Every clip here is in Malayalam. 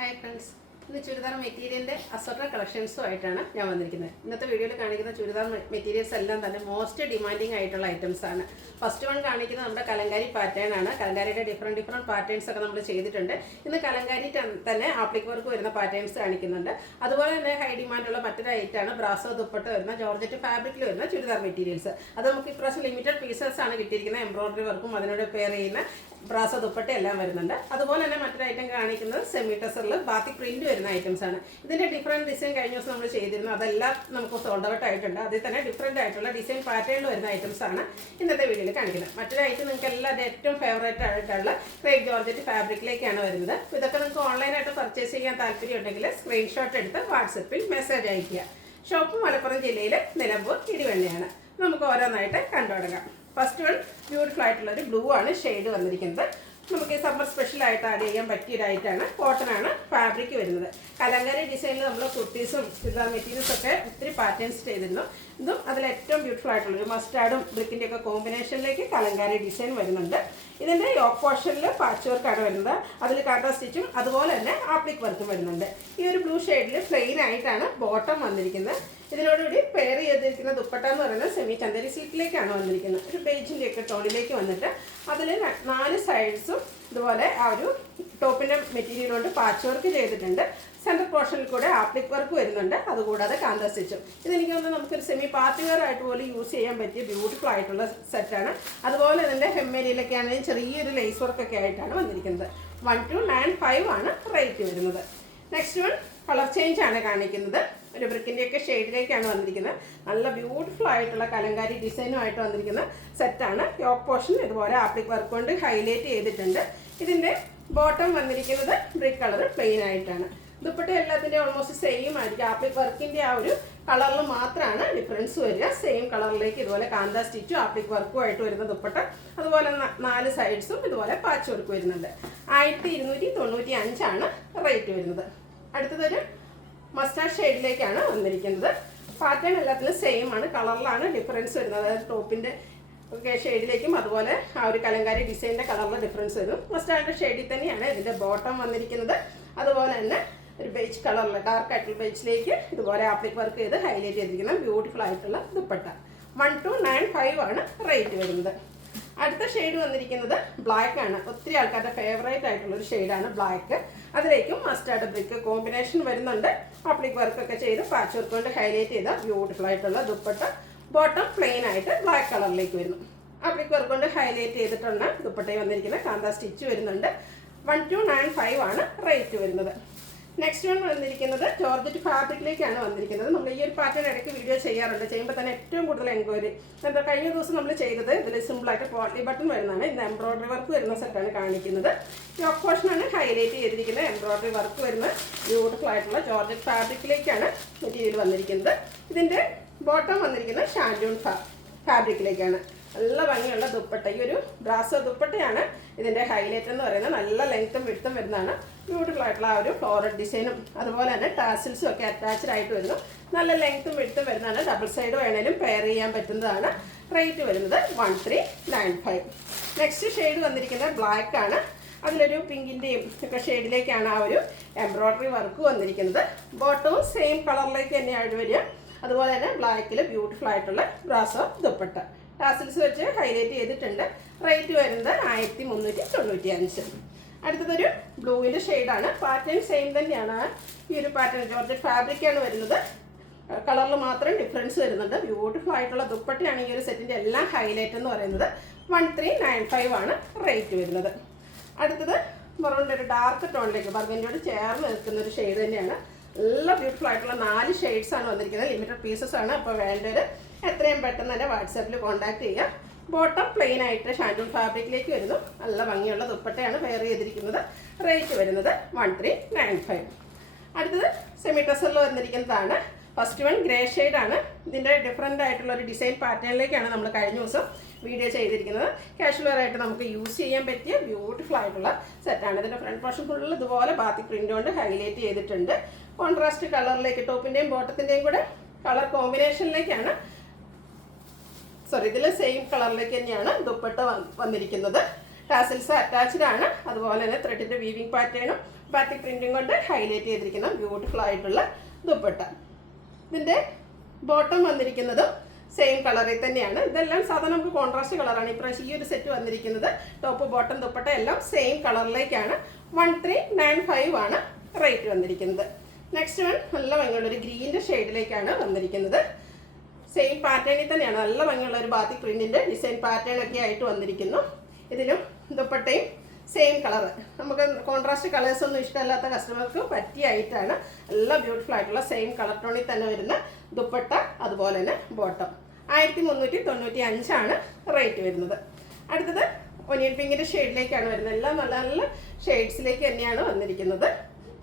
ഹായ് ഫ്രണ്ട്സ്, ഇന്ന് ചുരിദാർ മെറ്റീരിയലിൻ്റെ അസോർട്ടഡ് കളക്ഷൻസുമായിട്ടാണ് ഞാൻ വന്നിരിക്കുന്നത്. ഇന്നത്തെ വീഡിയോയിൽ കാണിക്കുന്ന ചുരിദാർ മെറ്റീരിയൽസ് എല്ലാം തന്നെ മോസ്റ്റ് ഡിമാൻഡിങ് ആയിട്ടുള്ള ഐറ്റംസ് ആണ്. ഫസ്റ്റ് വൺ കാണിക്കുന്നത് നമ്മുടെ കലങ്കാരി പാറ്റേൺ ആണ്. കലങ്കാരിയുടെ ഡിഫറെൻറ്റ് പാറ്റേൺസ് ഒക്കെ നമ്മൾ ചെയ്തിട്ടുണ്ട്. ഇന്ന് കലങ്കാരി തന്നെ ആപ്ലിക് വർക്ക് വരുന്ന പാറ്റേൺസ് കാണിക്കുന്നുണ്ട്. അതുപോലെ തന്നെ ഹൈ ഡിമാൻഡുള്ള മറ്റൊരു ഐറ്റമാണ് ബ്രാസോ ദുപ്പട്ട വരുന്ന ജോർജറ്റ് ഫാബ്രിക്കിൽ വരുന്ന ചുരിദാർ മെറ്റീരിയൽസ്. അത് നമുക്ക് ഇപ്രാവശ്യം ലിമിറ്റഡ് പീസസ് ആണ് കിട്ടിയിരിക്കുന്നത്. എംബ്രോയിഡറി വർക്കും അതിനോട് പെയർ ചെയ്യുന്ന ബ്രാസോ ദുപ്പട്ട എല്ലാം വരുന്നുണ്ട്. അതുപോലെ തന്നെ മറ്റൊരു ഐറ്റം കാണിക്കുന്നത് സെമി ടസറിൽ ബാത്തി പ്രിന്റ് വരുന്ന ഐറ്റംസ് ആണ്. ഇതിന്റെ ഡിഫറെന്റ് ഡിസൈൻ കഴിഞ്ഞ ദിവസം നമ്മൾ ചെയ്തിരുന്നു. അതെല്ലാം നമുക്ക് സോൾഡ് ഔട്ട് ആയിട്ടുണ്ട്. അതിൽ തന്നെ ഡിഫറെന്റ് ആയിട്ടുള്ള ഡിസൈൻ പാറ്റേണിൽ വരുന്ന ഐറ്റംസ് ആണ് ഇന്നത്തെ വീഡിയോയിൽ കാണിക്കുന്നത്. മറ്റൊരു ഐറ്റം നിങ്ങൾക്ക് എല്ലാവരും ഏറ്റവും ഫേവറേറ്റ് ആയിട്ടുള്ള ക്രേപ്പ് ജോർജറ്റ് ഫാബ്രിക്കിലേക്കാണ് വരുന്നത്. ഇതൊക്കെ നിങ്ങൾക്ക് ഓൺലൈനായിട്ട് പർച്ചേസ് ചെയ്യാൻ താല്പര്യം ഉണ്ടെങ്കിൽ സ്ക്രീൻഷോട്ട് എടുത്ത് വാട്സപ്പിൽ മെസ്സേജ് അയയ്ക്കുക. ഷോപ്പ് മലപ്പുറം ജില്ലയിൽ നിലമ്പൂർ ഇടിവണ്ണയാണ്. നമുക്ക് ഓരോന്നായിട്ട് കണ്ടു തുടങ്ങാം. ഫസ്റ്റ് വൺ ബ്യൂട്ടിഫുൾ ആയിട്ടുള്ള ഒരു ബ്ലൂ ആണ് ഷെയ്ഡ് വന്നിരിക്കുന്നത്. നമുക്ക് ഈ സമ്മർ സ്പെഷ്യലായിട്ട് ആഡ് ചെയ്യാൻ പറ്റിയൊരായിട്ടാണ്. കോട്ടൺ ആണ് ഫാബ്രിക് വരുന്നത്. കലങ്കാരി ഡിസൈനിൽ നമ്മൾ കുർത്തീസും ചുരിദാർ മെറ്റീരിയൽസ് ഒക്കെ ഒത്തിരി പാറ്റേൺസ് ചെയ്തിരുന്നു. ഇതും അതിൽ ഏറ്റവും ബ്യൂട്ടിഫുൾ ആയിട്ടുള്ളൊരു മസ്റ്റാർഡും ബ്രിക്കിൻ്റെ ഒക്കെ കോമ്പിനേഷനിലേക്ക് കലങ്കാരി ഡിസൈൻ വരുന്നുണ്ട്. ഇതിൻ്റെ യോക്ക് പോർഷനിൽ പാച്ച് വർക്കാണ് വരുന്നത്. അതിൽ കാട്ടാ സ്റ്റിച്ചും അതുപോലെ തന്നെ ആപ്ലിക് വർക്കും വരുന്നുണ്ട്. ഈ ഒരു ബ്ലൂ ഷെയ്ഡിൽ പ്ലെയിൻ ആയിട്ടാണ് ബോട്ടം വന്നിരിക്കുന്നത്. ഇതിനോടുകൂടി പെയർ ചെയ്തിരിക്കുന്ന ദുപ്പട്ട എന്ന് പറയുന്നത് സെമി ചന്ദേരി സിൽക്കിലേക്കാണ് വന്നിരിക്കുന്നത്. ഒരു ബേജിൻ്റെ ഒക്കെ ടോണിലേക്ക് വന്നിട്ട് അതിൽ 4 സൈഡ്സും ഇതുപോലെ ആ ഒരു ടോപ്പിൻ്റെ മെറ്റീരിയൽ കൊണ്ട് പാച്ച് വർക്ക് ചെയ്തിട്ടുണ്ട്. സെൻറ്റർ പോർഷനിൽ കൂടെ ആപ്ലിക് വർക്ക് വരുന്നുണ്ട്. അതുകൂടാതെ കാന്ത സ്റ്റിച്ചും. ഇതെനിക്ക് തോന്നുന്നു നമുക്കൊരു സെമി പാർട്ടി വെയർ ആയിട്ട് പോലും യൂസ് ചെയ്യാൻ പറ്റിയ ബ്യൂട്ടിഫുൾ ആയിട്ടുള്ള സെറ്റാണ്. അതുപോലെ ഇതിൻ്റെ ഹെമ്മേരിയിലൊക്കെ ആണെങ്കിൽ ചെറിയൊരു ലേസ് വർക്കൊക്കെ ആയിട്ടാണ് വന്നിരിക്കുന്നത്. 1295 ആണ് റേറ്റ് വരുന്നത്. നെക്സ്റ്റ് വൺ കളർ ചേഞ്ച് ആണ് കാണിക്കുന്നത്. ഒരു ബ്രിക്കിൻ്റെയൊക്കെ ഷെയ്ഡിലേക്കാണ് വന്നിരിക്കുന്നത്. നല്ല ബ്യൂട്ടിഫുൾ ആയിട്ടുള്ള കലങ്കാരി ഡിസൈനുമായിട്ട് വന്നിരിക്കുന്ന സെറ്റാണ്. യോക്ക് പോർഷൻ ഇതുപോലെ ആപ്ലിക് വർക്ക് കൊണ്ട് ഹൈലൈറ്റ് ചെയ്തിട്ടുണ്ട്. ഇതിൻ്റെ ബോട്ടം വന്നിരിക്കുന്നത് ബ്രിക്ക് കളർ പ്ലെയിൻ ആയിട്ടാണ്. ദുപ്പട്ട എല്ലാത്തിൻ്റെ ഓൾമോസ്റ്റ് സെയിം ആയിരിക്കും. ആപ്ലിക് വർക്കിൻ്റെ ആ ഒരു കളറിൽ മാത്രമാണ് ഡിഫറൻസ് വരിക. സെയിം കളറിലേക്ക് ഇതുപോലെ കാന്ത സ്റ്റിച്ചും ആപ്ലിക് വർക്കും ആയിട്ട് വരുന്ന ദുപ്പട്ട. അതുപോലെ 4 സൈഡ്സും ഇതുപോലെ പാച്ച് വർക്ക് വരുന്നുണ്ട്. 1295 ആണ് റേറ്റ് വരുന്നത്. അടുത്തതൊരു മസ്റ്റാർഡ് ഷെയ്ഡിലേക്കാണ് വന്നിരിക്കുന്നത്. പാറ്റേൺ എല്ലാത്തിലും സെയിം ആണ്. കളറിലാണ് ഡിഫറൻസ് വരുന്നത്. അതായത് ടോപ്പിൻ്റെ ഒക്കെ ഷെയ്ഡിലേക്കും അതുപോലെ ആ ഒരു കലങ്കാരി ഡിസൈനിൻ്റെ കളറിൽ ഡിഫറൻസ് വരും. മസ്റ്റാർഡ് ഷെയ്ഡിൽ തന്നെയാണ് ഇതിൻ്റെ ബോട്ടം വന്നിരിക്കുന്നത്. അതുപോലെ തന്നെ ഒരു ബേജ് കളറിൽ ഡാർക്ക് ആയിട്ടുള്ള ബേജിലേക്ക് ഇതുപോലെ ആപ്ലിക് വർക്ക് ചെയ്ത് ഹൈലൈറ്റ് ചെയ്തിരിക്കുന്ന ബ്യൂട്ടിഫുൾ ആയിട്ടുള്ള ദുപ്പട്ട. 1295 ആണ് റേറ്റ് വരുന്നത്. അടുത്ത ഷെയ്ഡ് വന്നിരിക്കുന്നത് ബ്ലാക്ക് ആണ്. ഒത്തിരി ആൾക്കാരുടെ ഫേവറേറ്റ് ആയിട്ടുള്ളൊരു ഷെയ്ഡാണ് ബ്ലാക്ക്. അതിലേക്കും മസ്റ്റാർഡ് ബ്രിക്ക് കോമ്പിനേഷൻ വരുന്നുണ്ട്. ആപ്ലിക് വർക്കൊക്കെ ചെയ്ത് പാച്ച് വർക്ക് കൊണ്ട് ഹൈലൈറ്റ് ചെയ്ത ബ്യൂട്ടിഫുൾ ആയിട്ടുള്ള ദുപ്പട്ട. ബോട്ടം പ്ലെയിൻ ആയിട്ട് ബ്ലാക്ക് കളറിലേക്ക് വരുന്നു. ആപ്ലിക് വർക്ക് കൊണ്ട് ഹൈലൈറ്റ് ചെയ്തിട്ടാണ് ദുപ്പട്ടയിൽ വന്നിരിക്കുന്നത്. കാന്ത സ്റ്റിച്ച് വരുന്നുണ്ട്. 1295 ആണ് റേറ്റ് വരുന്നത്. നെക്സ്റ്റ് വൺ വന്നിരിക്കുന്നത് ജോർജറ്റ് ഫാബ്രിക്കിലേക്കാണ് വന്നിരിക്കുന്നത്. നമ്മൾ ഈ ഒരു പാറ്റേൺ ഇടയ്ക്ക് വീഡിയോ ചെയ്യാറുണ്ട്. ചെയ്യുമ്പോൾ തന്നെ ഏറ്റവും കൂടുതൽ എൻക്വയറി. എന്താ കഴിഞ്ഞ ദിവസം നമ്മൾ ചെയ്തത് ഇതിൽ സിമ്പിളായിട്ട് പോട്ട്ലി ബട്ടൺ വരുന്നതാണ്. ഇന്ന് എംബ്രോയിഡറി വർക്ക് വരുന്ന സെറ്റാണ് കാണിക്കുന്നത്. യോക്ക് പോർഷനാണ് ഹൈലൈറ്റ് ചെയ്തിരിക്കുന്നത്. എംബ്രോയിഡറി വർക്ക് വരുന്ന ബ്യൂട്ടിഫുൾ ആയിട്ടുള്ള ജോർജറ്റ് ഫാബ്രിക്കിലേക്കാണ് മെറ്റീരിയൽ വന്നിരിക്കുന്നത്. ഇതിൻ്റെ ബോട്ടം വന്നിരിക്കുന്നത് ഷാൻഡൂൺ ഫാബ്രിക്കിലേക്കാണ്. നല്ല ഭംഗിയുള്ള ദുപ്പട്ട. ഈ ഒരു ബ്രാസോ ദുപ്പട്ടയാണ് ഇതിൻ്റെ ഹൈലൈറ്റ് എന്ന് പറയുന്നത്. നല്ല ലെങ്ത്തും വിഡ്ത്തും വരുന്നതാണ്. ബ്യൂട്ടിഫുൾ ആയിട്ടുള്ള ആ ഒരു ഫ്ലോറൽ ഡിസൈനും അതുപോലെ തന്നെ ടാസിൽസും ഒക്കെ അറ്റാച്ച്ഡ് ആയിട്ട് വരുന്നു. നല്ല ലെങ്ത്തും വിഡ്ത്തും വരുന്നതാണ്. ഡബിൾ സൈഡ് വേണേലും പെയർ ചെയ്യാൻ പറ്റുന്നതാണ്. റേറ്റ് വരുന്നത് 1395. നെക്സ്റ്റ് ഷെയ്ഡ് വന്നിരിക്കുന്നത് ബ്ലാക്ക് ആണ്. അതിലൊരു പിങ്കിൻ്റെയും ഒക്കെ ഷെയ്ഡിലേക്കാണ് ആ ഒരു എംബ്രോയിഡറി വർക്ക് വന്നിരിക്കുന്നത്. ബോട്ടവും സെയിം കളറിലേക്ക് തന്നെയാണ് വരിക. അതുപോലെ തന്നെ ബ്ലാക്കിൽ ബ്യൂട്ടിഫുൾ ആയിട്ടുള്ള ബ്രാസോ ദുപ്പട്ട. ടാസിൽസ് വെച്ച് ഹൈലൈറ്റ് ചെയ്തിട്ടുണ്ട്. റേറ്റ് വരുന്നത് 1395. അടുത്തതൊരു ബ്ലൂവിൻ്റെ ഷെയ്ഡാണ്. പാറ്റേൺ സെയിം തന്നെയാണ്. ഈ ഒരു പാറ്റേൺ ജോർജറ്റ് ഫാബ്രിക്കാണ് വരുന്നത്. കളറിൽ മാത്രം ഡിഫറൻസ് വരുന്നുണ്ട്. ബ്യൂട്ടിഫുൾ ആയിട്ടുള്ള ദുപ്പട്ടയാണ് ഈ ഒരു സെറ്റിൻ്റെ എല്ലാം ഹൈലൈറ്റ് എന്ന് പറയുന്നത്. 1395 ആണ് റേറ്റ് വരുന്നത്. അടുത്തത് മറൂണിൻ്റെ ഒരു ഡാർക്ക് ടോണിലേക്ക് ബർഗൻഡിയോട് ചേർന്ന് നിൽക്കുന്നൊരു ഷെയ്ഡ് തന്നെയാണ്. നല്ല ബ്യൂട്ടിഫുൾ ആയിട്ടുള്ള 4 ഷെയ്ഡ്സാണ് വന്നിരിക്കുന്നത്. ലിമിറ്റഡ് പീസസ് ആണ്. അപ്പോൾ വേണ്ടവർ എത്രയും പെട്ടെന്ന് തന്നെ വാട്സാപ്പിൽ കോൺടാക്ട് ചെയ്യുക. ബോട്ടം പ്ലെയിൻ ആയിട്ട് ഷാൻഡൂൺ ഫാബ്രിക്കിലേക്ക് വരുന്നു. നല്ല ഭംഗിയുള്ള ദുപ്പട്ടയാണ് വെയർ ചെയ്തിരിക്കുന്നത്. റേറ്റ് വരുന്നത് 1395. അടുത്തത് സെമി ടസറിൽ വന്നിരിക്കുന്നതാണ്. ഫസ്റ്റ് വൺ ഗ്രേ ഷെയ്ഡാണ്. ഇതിൻ്റെ ഡിഫറെൻ്റ് ആയിട്ടുള്ള ഒരു ഡിസൈൻ പാറ്റേണിലേക്കാണ് നമ്മൾ കഴിഞ്ഞ ദിവസം വീഡിയോ ചെയ്തിരിക്കുന്നത്. കാഷ്വൽ വെയർ ആയിട്ട് നമുക്ക് യൂസ് ചെയ്യാൻ പറ്റിയ ബ്യൂട്ടിഫുൾ ആയിട്ടുള്ള സെറ്റാണ്. ഇതിൻ്റെ ഫ്രണ്ട് പോർഷൻ ഫുള്ള് ഇതുപോലെ ബാത്തി പ്രിൻ്റ് കൊണ്ട് ഹൈലൈറ്റ് ചെയ്തിട്ടുണ്ട്. കോൺട്രാസ്റ്റ് കളറിലേക്ക് ടോപ്പിൻ്റെയും ബോട്ടത്തിൻ്റെയും കൂടെ കളർ കോമ്പിനേഷനിലേക്കാണ് ഇതിൽ സെയിം കളറിലേക്ക് തന്നെയാണ് ദുപ്പട്ട വന്നിരിക്കുന്നത്. ടാസിൽസ് അറ്റാച്ച്ഡ് ആണ്. അതുപോലെ തന്നെ ത്രെഡിൻ്റെ വീവിംഗ് പാറ്റേണും ബാത്തിക് പ്രിൻറ്റും കൊണ്ട് ഹൈലൈറ്റ് ചെയ്തിരിക്കുന്ന ബ്യൂട്ടിഫുൾ ആയിട്ടുള്ള ദുപ്പട്ട. ഇതിൻ്റെ ബോട്ടം വന്നിരിക്കുന്നതും സെയിം കളറിൽ തന്നെയാണ്. ഇതെല്ലാം സാധാരണ നമുക്ക് കോൺട്രാസ്റ്റ് കളറാണ്. ഇപ്രാവശ്യം ഈ ഒരു സെറ്റ് വന്നിരിക്കുന്നത് ടോപ്പ് ബോട്ടം ദുപ്പട്ട എല്ലാം സെയിം കളറിലേക്കാണ്. 1395 ആണ് റേറ്റ് വന്നിരിക്കുന്നത്. നെക്സ്റ്റ് വൺ നല്ല ഭംഗിയുള്ള ഒരു ഗ്രീൻ്റെ ഷെയ്ഡിലേക്കാണ് വന്നിരിക്കുന്നത്. സെയിം പാറ്റേണിൽ തന്നെയാണ്, നല്ല ഭംഗിയുള്ള ഒരു ബാത്തിക് പ്രിൻറ്റിൻ്റെ ഡിസൈൻ പാറ്റേൺ ഒക്കെ ആയിട്ട് വന്നിരിക്കുന്നു. ഇതിലും ദുപ്പട്ടയും സെയിം കളർ. നമുക്ക് കോൺട്രാസ്റ്റ് കളേഴ്സ് ഒന്നും ഇഷ്ടമല്ലാത്ത കസ്റ്റമർക്ക് പറ്റിയ ആയിട്ടാണ്. നല്ല ബ്യൂട്ടിഫുൾ ആയിട്ടുള്ള സെയിം കളർ ടോണിൽ തന്നെ വരുന്ന ദുപ്പട്ട, അതുപോലെ തന്നെ ബോട്ടം. 1395 ആണ് റേറ്റ് വരുന്നത്. അടുത്തത് ഒനിയൻ പിങ്കിൻ്റെ ഷെയ്ഡിലേക്കാണ് വരുന്നത്. എല്ലാം നല്ല നല്ല ഷെയ്ഡ്സിലേക്ക് തന്നെയാണ് വന്നിരിക്കുന്നത്.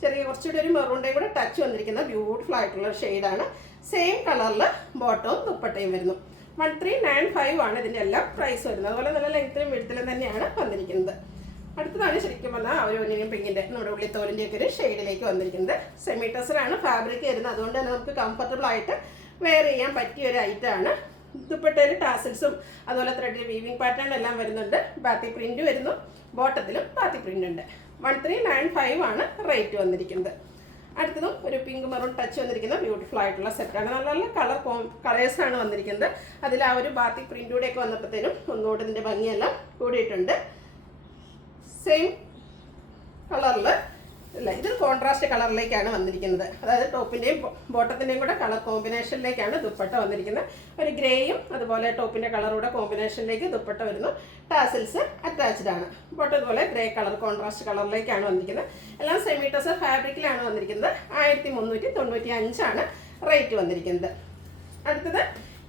ചെറിയ കുറച്ചുകൂടി ഒരു മെറൂണിൻ്റെ കൂടെ ടച്ച് വന്നിരിക്കുന്ന ബ്യൂട്ടിഫുൾ ആയിട്ടുള്ള ഷെയ്ഡാണ്. സെയിം കളറിൽ ബോട്ടവും ദുപ്പട്ടയും വരുന്നു. 1395 ആണ് ഇതിൻ്റെ എല്ലാം പ്രൈസ് വരുന്നത്. അതുപോലെ നല്ല ലെങ്ത്തിലും വിഡ്ത്തിലും തന്നെയാണ് വന്നിരിക്കുന്നത്. അടുത്തതാണ് ശരിക്കും പറഞ്ഞാൽ ഒരു ഒനിയൻ പിങ്കിൻ്റെ നമ്മുടെ ഉള്ളിത്തോലിൻ്റെ ഒക്കെ ഒരു ഷെയ്ഡിലേക്ക് വന്നിരിക്കുന്നത്. സെമി ടെസറാണ് ഫാബ്രിക് വരുന്നത്. അതുകൊണ്ട് തന്നെ നമുക്ക് കംഫർട്ടബിൾ ആയിട്ട് വെയർ ചെയ്യാൻ പറ്റിയ ഒരു ഐറ്റമാണ്. ദുപ്പട്ടയിൽ ടാസിൽസും അതുപോലെ ത്രെഡ് വീവിംഗ് പാറ്റേൺ എല്ലാം വരുന്നുണ്ട്. ബാത്തിക് പ്രിന്റ് വരുന്നു, ബോട്ടത്തിലും ബാത്തിക് പ്രിന്റ് ഉണ്ട്. 1395 ആണ് റേറ്റ് വന്നിരിക്കുന്നത്. അടുത്തതും ഒരു പിങ്ക് മെറൂൺ ടച്ച് വന്നിരിക്കുന്ന ബ്യൂട്ടിഫുൾ ആയിട്ടുള്ള സെറ്റാണ്. നല്ല നല്ല കളേഴ്സാണ് വന്നിരിക്കുന്നത്. അതിൽ ആ ഒരു ബാത്തിക് പ്രിന്റൂടെയൊക്കെ വന്നപ്പോഴത്തേനും ഒന്നുകൂടി ഇതിൻ്റെ ഭംഗിയെല്ലാം കൂടിയിട്ടുണ്ട്. സെയിം കളറിൽ അല്ല, ഇത് കോൺട്രാസ്റ്റ് കളറിലേക്കാണ് വന്നിരിക്കുന്നത്. അതായത് ടോപ്പിൻ്റെയും ബോട്ടത്തിൻ്റെയും കൂടെ കളർ കോമ്പിനേഷനിലേക്കാണ് ദുപ്പട്ട വന്നിരിക്കുന്നത്. ഒരു ഗ്രേയും അതുപോലെ ടോപ്പിൻ്റെ കളറൂടെ കോമ്പിനേഷനിലേക്ക് ദുപ്പട്ട വരുന്നു. ടാസിൽസ് അറ്റാച്ച്ഡ് ആണ്. ബോട്ടം ഇതുപോലെ ഗ്രേ കളർ കോൺട്രാസ്റ്റ് കളറിലേക്കാണ് വന്നിരിക്കുന്നത്. എല്ലാം സെമി ടെസർ ഫാബ്രിക്കിലാണ് വന്നിരിക്കുന്നത്. 1395 ആണ് റേറ്റ് വന്നിരിക്കുന്നത്. അടുത്തത്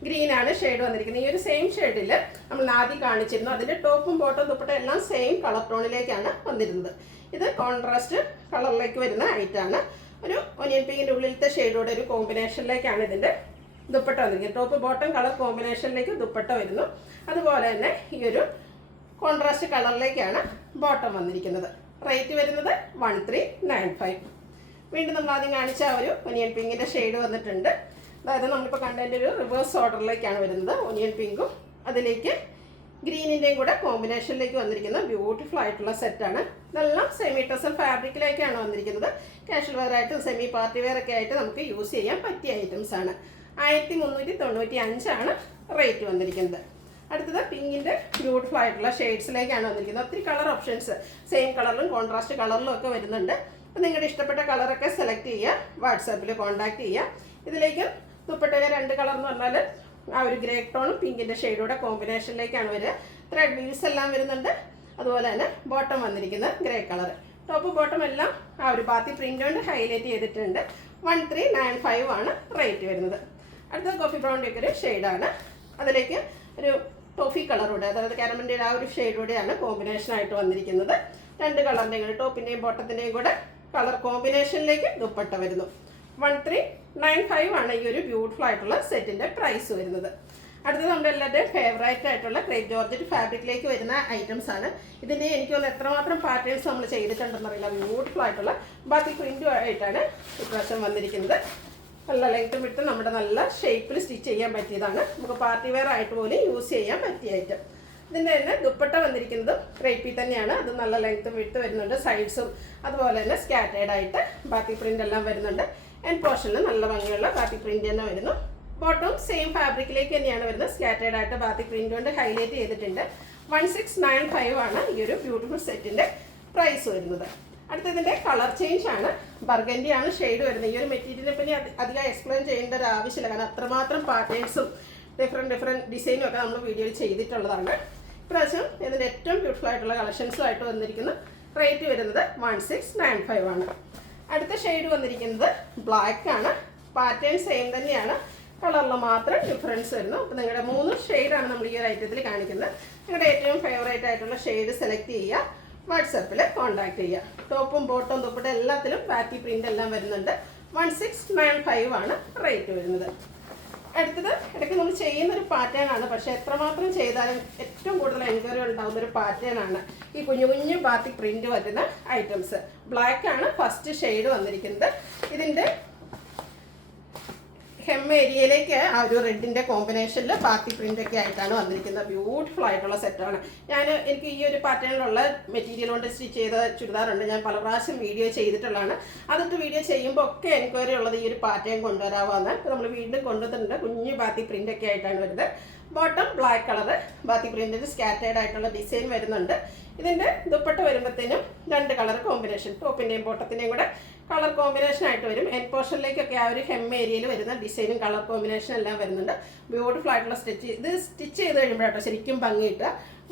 ഗ്രീൻ ആണ് ഷെയ്ഡ് വന്നിരിക്കുന്നത്. ഈ ഒരു സെയിം ഷെയ്ഡിൽ നമ്മൾ ആദ്യം കാണിച്ചിരുന്നു. അതിൻ്റെ ടോപ്പും ബോട്ടം ദുപ്പട്ട എല്ലാം സെയിം കളർ ടോണിലേക്കാണ് വന്നിരുന്നത്. ഇത് കോൺട്രാസ്റ്റ് കളറിലേക്ക് വരുന്ന ഐറ്റാണ്. ഒരു ഒനിയൻ പിങ്കിൻ്റെ ഉള്ളിലത്തെ ഷെയ്ഡോടെ ഒരു കോമ്പിനേഷനിലേക്കാണ് ഇതിൻ്റെ ദുപ്പട്ട വന്നിരിക്കുന്നത്. ടോപ്പ് ബോട്ടം കളർ കോമ്പിനേഷനിലേക്ക് ദുപ്പട്ട വരുന്നു. അതുപോലെ തന്നെ ഈ ഒരു കോൺട്രാസ്റ്റ് കളറിലേക്കാണ് ബോട്ടം വന്നിരിക്കുന്നത്. റേറ്റ് വരുന്നത് 1395. വീണ്ടും നമ്മൾ ആദ്യം കാണിച്ച ഒരു ഒനിയൻ പിങ്കിൻ്റെ ഷെയ്ഡ് വന്നിട്ടുണ്ട്. അതായത് നമ്മളിപ്പോൾ കണ്ടതിൻ്റെ ഒരു റിവേഴ്സ് ഓർഡറിലേക്കാണ് വരുന്നത്. ഒനിയൻ പിങ്കും അതിലേക്ക് ഗ്രീനിൻ്റെയും കൂടെ കോമ്പിനേഷനിലേക്ക് വന്നിരിക്കുന്ന ബ്യൂട്ടിഫുൾ ആയിട്ടുള്ള സെറ്റാണ്. ഇതെല്ലാം സെമി ടെസർ ഫാബ്രിക്കിലേക്കാണ് വന്നിരിക്കുന്നത്. കാഷ്വൽ വെയർ ആയിട്ട് സെമി പാർട്ടി വെയർ ഒക്കെ ആയിട്ട് നമുക്ക് യൂസ് ചെയ്യാൻ പറ്റിയ ഐറ്റംസ് ആണ്. 1395 ആണ് റേറ്റ് വന്നിരിക്കുന്നത്. അടുത്തത് പിങ്കിൻ്റെ ബ്യൂട്ടിഫുൾ ആയിട്ടുള്ള ഷെയ്ഡ്സിലേക്കാണ് വന്നിരിക്കുന്നത്. ഒത്തിരി കളർ ഓപ്ഷൻസ് സെയിം കളറിലും കോൺട്രാസ്റ്റ് കളറിലും ഒക്കെ വരുന്നുണ്ട്. അപ്പോൾ നിങ്ങളുടെ ഇഷ്ടപ്പെട്ട കളറൊക്കെ സെലക്ട് ചെയ്യുക, വാട്സാപ്പിൽ കോൺടാക്ട് ചെയ്യുക. ഇതിലേക്ക് ദുപ്പട്ടയിലെ 2 കളർ എന്ന് പറഞ്ഞാൽ ആ ഒരു ഗ്രേ ടോണും പിങ്കിൻ്റെ ഷെയ്ഡോടെ കോമ്പിനേഷനിലേക്കാണ് വരിക. ത്രെഡ് വീവ്സ് എല്ലാം വരുന്നുണ്ട്. അതുപോലെ തന്നെ ബോട്ടം വന്നിരിക്കുന്നത് ഗ്രേ കളർ. ടോപ്പ് ബോട്ടം എല്ലാം ആ ഒരു ബാത്തി പ്രിൻ്റ് കൊണ്ട് ഹൈലൈറ്റ് ചെയ്തിട്ടുണ്ട്. 1395 ആണ് റേറ്റ് വരുന്നത്. അടുത്തത് കോഫി ബ്രൗണിൻ്റെ ഒക്കെ ഒരു ഷെയ്ഡാണ്. അതിലേക്ക് ഒരു ടോഫി കളറൂടെ, അതായത് കാരമലിൻ്റെ ആ ഒരു ഷെയ്ഡൂടെയാണ് കോമ്പിനേഷനായിട്ട് വന്നിരിക്കുന്നത്. 2 കളറിൻ്റെയും കൂടെ ടോപ്പിൻ്റെയും ബോട്ടത്തിൻ്റെയും കൂടെ കളർ കോമ്പിനേഷനിലേക്ക് ദുപ്പട്ട വരുന്നു. 1395 ആണ് ഈ ഒരു ബ്യൂട്ടിഫുൾ ആയിട്ടുള്ള സെറ്റിൻ്റെ പ്രൈസ് വരുന്നത്. അടുത്തത് നമ്മുടെ എല്ലാവരുടെയും ഫേവറേറ്റ് ആയിട്ടുള്ള ക്രേപ്പ് ജോർജറ്റ് ഫാബ്രിക്കിലേക്ക് വരുന്ന ഐറ്റംസ് ആണ്. ഇതിൻ്റെ എനിക്ക് തോന്നുന്നു എത്രമാത്രം പാറ്റേൺസ് നമ്മൾ ചെയ്തിട്ടുണ്ടെന്നറിയില്ല. ബ്യൂട്ടിഫുൾ ആയിട്ടുള്ള ബാക്കി പ്രിൻറ്റും ആയിട്ടാണ് ഇപ്രാവശ്യം വന്നിരിക്കുന്നത്. നല്ല ലെങ്ത്തും വിട്ടും നമ്മുടെ നല്ല ഷേപ്പിൽ സ്റ്റിച്ച് ചെയ്യാൻ പറ്റിയതാണ്. നമുക്ക് പാർട്ടി വെയർ ആയിട്ട് പോലും യൂസ് ചെയ്യാൻ പറ്റിയ ഐറ്റം. ഇതിൻ്റെ തന്നെ ദുപ്പട്ട വന്നിരിക്കുന്നത് ക്രേപ്പിൽ തന്നെയാണ്. അത് നല്ല ലെങ്ത്തും വിട്ട് വരുന്നുണ്ട്. സൈഡ്സും അതുപോലെ തന്നെ സ്കാറ്റേഡ് ആയിട്ട് ബാക്കി പ്രിൻ്റ് എല്ലാം വരുന്നുണ്ട്. എൻഡ് പോർഷനിൽ നല്ല ഭംഗിയുള്ള ബാത്തിക് പ്രിന്റ് തന്നെ വരുന്നു. ബോട്ടം സെയിം ഫാബ്രിക്കിലേക്ക് തന്നെയാണ് വരുന്നത്. സ്കാറ്റേഡ് ആയിട്ട് ബാത്തിക് പ്രിന്റ് കൊണ്ട് ഹൈലൈറ്റ് ചെയ്തിട്ടുണ്ട്. 1695 ആണ് ഈ ഒരു ബ്യൂട്ടിഫുൾ സെറ്റിൻ്റെ പ്രൈസ് വരുന്നത്. അടുത്തതിൻ്റെ കളർ ചേഞ്ച് ആണ്. ബർഗൻഡി ആണ് ഷെയ്ഡ് വരുന്നത്. ഈ ഒരു മെറ്റീരിയലിനെ പറ്റി അധികം എക്സ്പ്ലെയിൻ ചെയ്യേണ്ട ഒരു ആവശ്യമില്ല. കാരണം അത്രമാത്രം പാറ്റേൺസും ഡിഫറെൻറ്റ് ഡിസൈനും ഒക്കെ നമ്മൾ വീഡിയോയിൽ ചെയ്തിട്ടുള്ളതാണ്. ഇപ്രാവശ്യം ഇതിൻ്റെ ഏറ്റവും ബ്യൂട്ടിഫുൾ ആയിട്ടുള്ള കളക്ഷൻസുമായിട്ട് വന്നിരിക്കുന്ന റേറ്റ് വരുന്നത് 1695 ആണ്. അടുത്ത ഷെയ്ഡ് വന്നിരിക്കുന്നത് ബ്ലാക്ക് ആണ്. പാറ്റേൺ സെയിം തന്നെയാണ്, കളറിൽ മാത്രം ഡിഫറൻസ് വരുന്നു. അപ്പോൾ നിങ്ങളുടെ 3 ഷെയ്ഡാണ് നമ്മൾ ഈ ഒരു ഐറ്റത്തിൽ കാണിക്കുന്നത്. നിങ്ങളുടെ ഏറ്റവും ഫേവറേറ്റ് ആയിട്ടുള്ള ഷെയ്ഡ് സെലക്ട് ചെയ്യുക, വാട്സാപ്പിൽ കോൺടാക്ട് ചെയ്യുക. ടോപ്പും ബോട്ടും ദുപ്പട്ട എല്ലാത്തിലും ബാക്കി പ്രിൻ്റ് എല്ലാം വരുന്നുണ്ട്. 1695 ആണ് റേറ്റ് വരുന്നത്. അടുത്തത് ഇടയ്ക്ക് നമ്മൾ ചെയ്യുന്നൊരു പാറ്റേൺ ആണ്. പക്ഷേ എത്രമാത്രം ചെയ്താലും ഏറ്റവും കൂടുതൽ എൻക്വയറി ഉണ്ടാകുന്നൊരു പാറ്റേൺ ആണ് ഈ കുഞ്ഞു കുഞ്ഞു ബാത്തി പ്രിൻ്റ് വരുന്ന ഐറ്റംസ്. ബ്ലാക്ക് ആണ് ഫസ്റ്റ് ഷെയ്ഡ് വന്നിരിക്കുന്നത്. ഇതിൻ്റെ hem ഏരിയയിലേക്ക് ആ ഒരു റെഡിൻ്റെ കോമ്പിനേഷനിൽ ബാത്തി പ്രിൻ്റൊക്കെ ആയിട്ടാണ് വന്നിരിക്കുന്നത്. ബ്യൂട്ടിഫുൾ ആയിട്ടുള്ള സെറ്റാണ്. എനിക്ക് ഈ ഒരു പാറ്റേണിലുള്ള മെറ്റീരിയൽ കൊണ്ട് സ്റ്റിച്ച് ചെയ്ത ചുരിദാറുണ്ട്. ഞാൻ പല പ്രാവശ്യം വീഡിയോ ചെയ്തിട്ടുള്ളതാണ്. അതിട്ട് വീഡിയോ ചെയ്യുമ്പോൾ ഒക്കെ എൻക്വയറി ഉള്ളത് ഈ ഒരു പാറ്റേൺ കൊണ്ടുവരാമെന്ന്. ഇപ്പോൾ നമ്മൾ വീണ്ടും കൊണ്ടുവന്നിട്ടുണ്ട്. കുഞ്ഞു ബാത്തി പ്രിൻ്റൊക്കെ ആയിട്ടാണ് വരുന്നത്. ബോട്ടം ബ്ലാക്ക് കളർ ബാത്തി പ്രിൻറ്റിൽ സ്കാറ്റേഡ് ആയിട്ടുള്ള ഡിസൈൻ വരുന്നുണ്ട്. ഇതിൻ്റെ ദുപ്പട്ട വരുമ്പോഴത്തേനും 2 കളർ കോമ്പിനേഷൻ, ടോപ്പിൻ്റെയും ബോട്ടത്തിൻ്റെയും കൂടെ കളർ കോമ്പിനേഷൻ ആയിട്ട് വരും. എൻഡ് പോർഷനിലേക്കൊക്കെ ആ ഒരു hem ഏരിയയിൽ വരുന്ന ഡിസൈനും കളർ കോമ്പിനേഷൻ എല്ലാം വരുന്നുണ്ട്. ബ്യൂട്ടിഫുൾ ആയിട്ടുള്ള സ്റ്റിച്ച്. ഇത് സ്റ്റിച്ച് ചെയ്ത് കഴിയുമ്പോഴാട്ടോ ശരിക്കും ഭംഗിയിട്ട്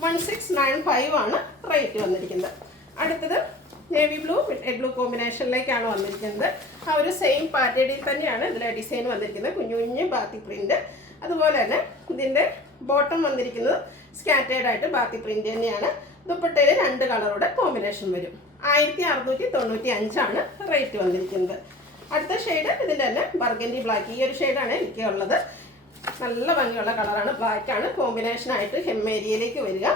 1695 ആണ് റേറ്റ് വന്നിരിക്കുന്നത്. അടുത്തത് നേവി ബ്ലൂ റെഡ് ബ്ലൂ കോമ്പിനേഷനിലേക്കാണ് വന്നിരിക്കുന്നത്. ആ ഒരു സെയിം പാറ്റേണിൽ തന്നെയാണ് ഇതിലെ ഡിസൈൻ വന്നിരിക്കുന്നത്. കുഞ്ഞു കുഞ്ഞ് ബാത്തി പ്രിൻറ്റ്. അതുപോലെ തന്നെ ഇതിൻ്റെ ബോട്ടം വന്നിരിക്കുന്നത് സ്കാറ്റേഡ് ആയിട്ട് ബാത്തി പ്രിൻറ്റ് തന്നെയാണ്. ദുപ്പട്ടയിൽ 2 കളറുടെ കോമ്പിനേഷൻ വരും. 1695 ആണ് റേറ്റ് വന്നിരിക്കുന്നത്. അടുത്ത ഷെയ്ഡ് ഇതിൻ്റെ തന്നെ ബർഗൻഡി ബ്ലാക്ക്. ഈ ഒരു ഷെയ്ഡാണ് എനിക്ക് ഉള്ളത്. നല്ല ഭംഗിയുള്ള കളറാണ്. ബ്ലാക്കാണ് കോമ്പിനേഷനായിട്ട് hem ഏരിയയിലേക്ക് വരിക.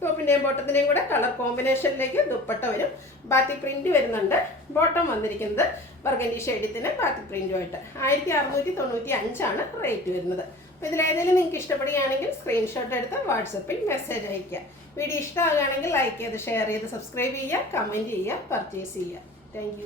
ടോപ്പിൻ്റെയും ബോട്ടത്തിൻ്റെയും കൂടെ കളർ കോമ്പിനേഷനിലേക്ക് ദുപ്പട്ട വരും. ബാത്തി പ്രിൻറ്റ് വരുന്നുണ്ട്. ബോട്ടം വന്നിരിക്കുന്നത് ബർഗൻഡി ഷെയ്ഡത്തിന് ബാത്തി പ്രിൻറ്റുമായിട്ട് 1695 ആണ് റേറ്റ് വരുന്നത്. അപ്പോൾ ഇതിലേതെങ്കിലും നിങ്ങൾക്ക് ഇഷ്ടപ്പെടുകയാണെങ്കിൽ സ്ക്രീൻഷോട്ട് എടുത്ത് വാട്സപ്പിൽ മെസ്സേജ് അയയ്ക്കുക. വീഡിയോ ഇഷ്ടമാകുകയാണെങ്കിൽ ലൈക്ക് ചെയ്ത് ഷെയർ ചെയ്ത് സബ്സ്ക്രൈബ് ചെയ്യുക, കമൻറ്റ് ചെയ്യുക, പർച്ചേസ് ചെയ്യുക. താങ്ക്